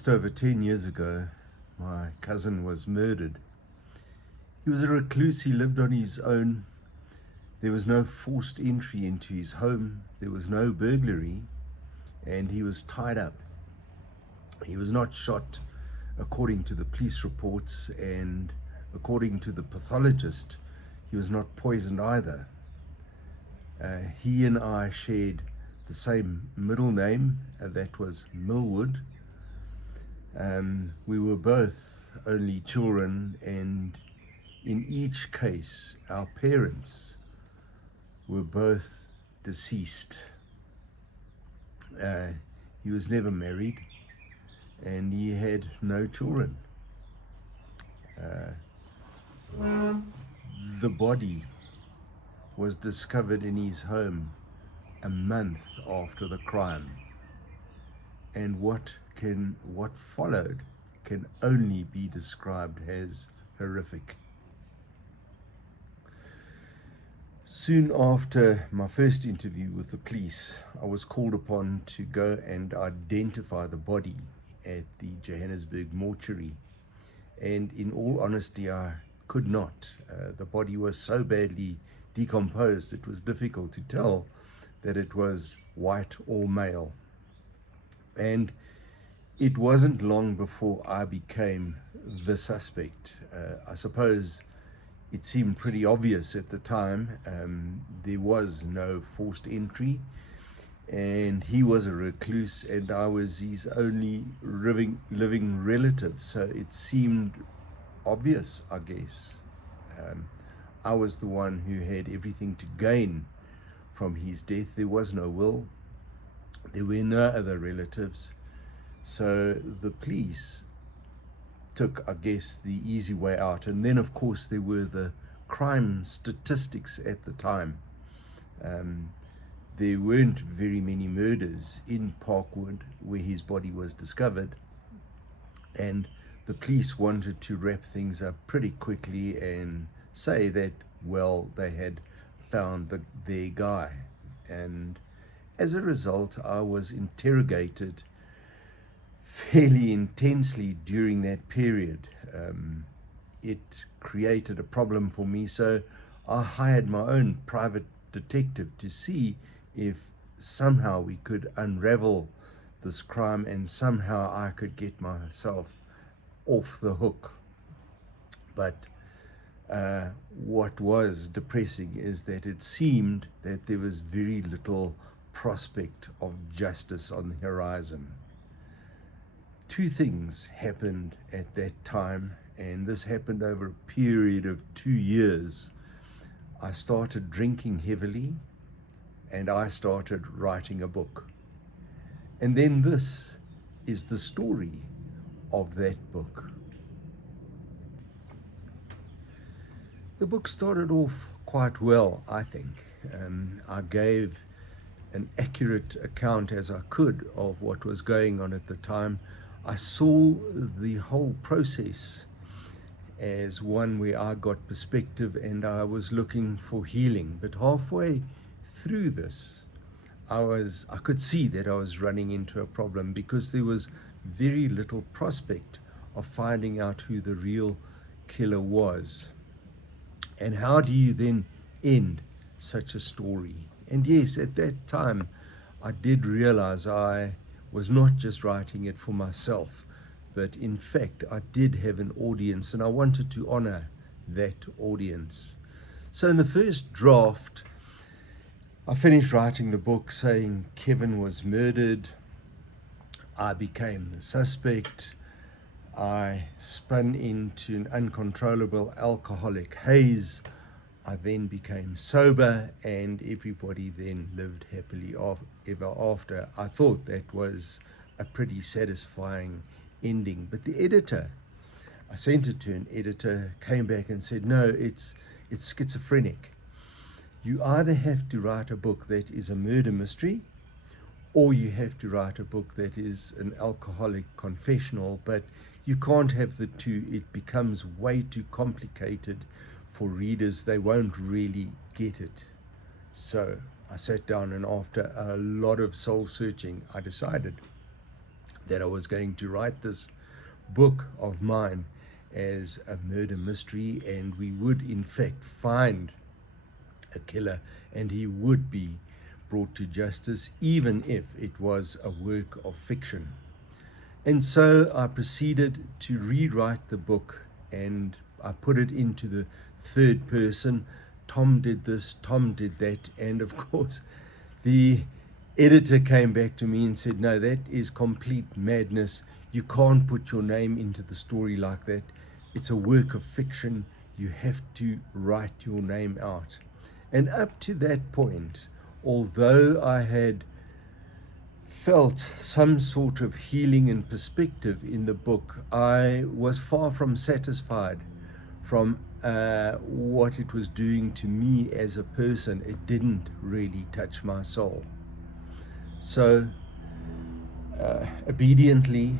Just over 10 years ago, my cousin was murdered. He was a recluse, he lived on his own. There was no forced entry into his home, there was no burglary, and he was tied up. He was not shot according to the police reports, and according to the pathologist, he was not poisoned either. He and I shared the same middle name, that was Millwood. We were both only children, and in each case, our parents were both deceased. He was never married, and he had no children. The body was discovered in his home a month after the crime, and what followed can only be described as horrific. Soon after my first interview with the police, I was called upon to go and identify the body at the Johannesburg mortuary, and in all honesty, I could not. The body was so badly decomposed, it was difficult to tell that it was white or male. And it wasn't long before I became the suspect. I suppose it seemed pretty obvious at the time. There was no forced entry, and he was a recluse, and I was his only living relative, so it seemed obvious, I guess. I was the one who had everything to gain from his death. There was no will, there were no other relatives, so the police took, I guess, the easy way out. And then, of course, there were the crime statistics at the time. There weren't very many murders in Parkwood where his body was discovered, and the police wanted to wrap things up pretty quickly and say that, well, they had found their guy. And as a result, I was interrogated fairly intensely during that period. It created a problem for me, so I hired my own private detective to see if somehow we could unravel this crime and somehow I could get myself off the hook. But what was depressing is that it seemed that there was very little prospect of justice on the horizon. Two things happened at that time, and this happened over a period of 2 years. I started drinking heavily, and I started writing a book. And then this is the story of that book. The book started off quite well, I think. I gave an accurate account as I could of what was going on at the time. I saw the whole process as one where I got perspective and I was looking for healing. But halfway through this, I could see that I was running into a problem, because there was very little prospect of finding out who the real killer was. And how do you then end such a story? And yes, at that time, I did realize I was not just writing it for myself, but in fact, I did have an audience, and I wanted to honor that audience. So in the first draft, I finished writing the book saying Kevin was murdered. I became the suspect. I spun into an uncontrollable alcoholic haze. I then became sober, and everybody then lived happily ever after. I thought that was a pretty satisfying ending. But the editor, I sent it to an editor, came back and said, no, it's schizophrenic. You either have to write a book that is a murder mystery, or you have to write a book that is an alcoholic confessional, but you can't have the two. It becomes way too complicated for readers. They won't really get it. So I sat down, and after a lot of soul searching, I decided that I was going to write this book of mine as a murder mystery, and we would in fact find a killer and he would be brought to justice, even if it was a work of fiction. And so I proceeded to rewrite the book, and I put it into the third person. Tom did this, Tom did that, and of course the editor came back to me and said, no, that is complete madness. You can't put your name into the story like that. It's a work of fiction. You have to write your name out. And up to that point, although I had felt some sort of healing and perspective in the book, I was far from satisfied from what it was doing to me as a person. It didn't really touch my soul. So obediently,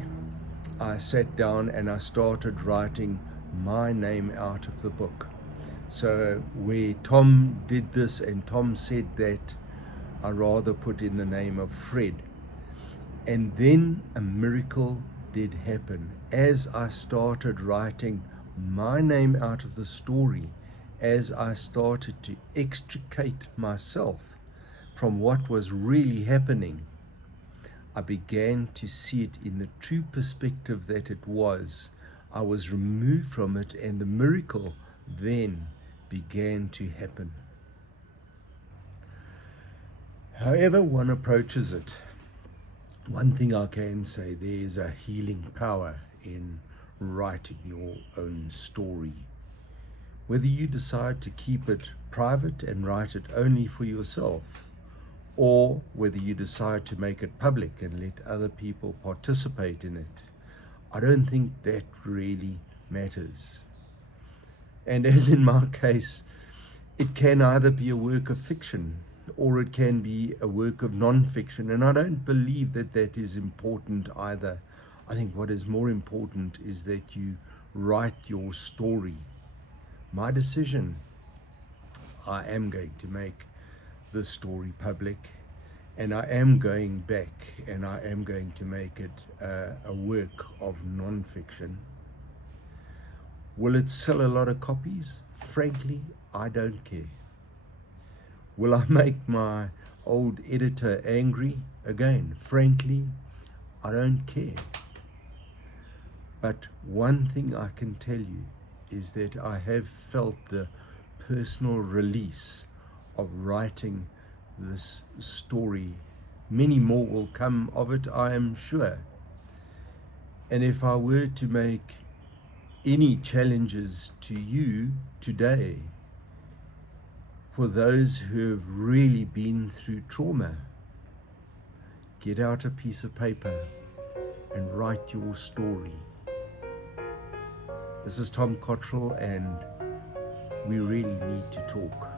I sat down and I started writing my name out of the book. So where Tom did this and Tom said that, I rather put in the name of Fred. And then a miracle did happen. As I started writing my name out of the story, as I started to extricate myself from what was really happening, I began to see it in the true perspective that it was. I was removed from it, and the miracle then began to happen. However one approaches it, one thing I can say, there is a healing power in writing your own story. Whether you decide to keep it private and write it only for yourself, or whether you decide to make it public and let other people participate in it, I don't think that really matters. And as in my case, it can either be a work of fiction or it can be a work of non-fiction, and I don't believe that that is important either. I think what is more important is that you write your story. My decision, I am going to make this story public, and I am going back and I am going to make it a work of non-fiction. Will it sell a lot of copies? Frankly, I don't care. Will I make my old editor angry? Again, frankly, I don't care. But one thing I can tell you is that I have felt the personal release of writing this story. Many more will come of it, I am sure. And if I were to make any challenges to you today, for those who have really been through trauma, get out a piece of paper and write your story. This is Tom Cottrell, and we really need to talk.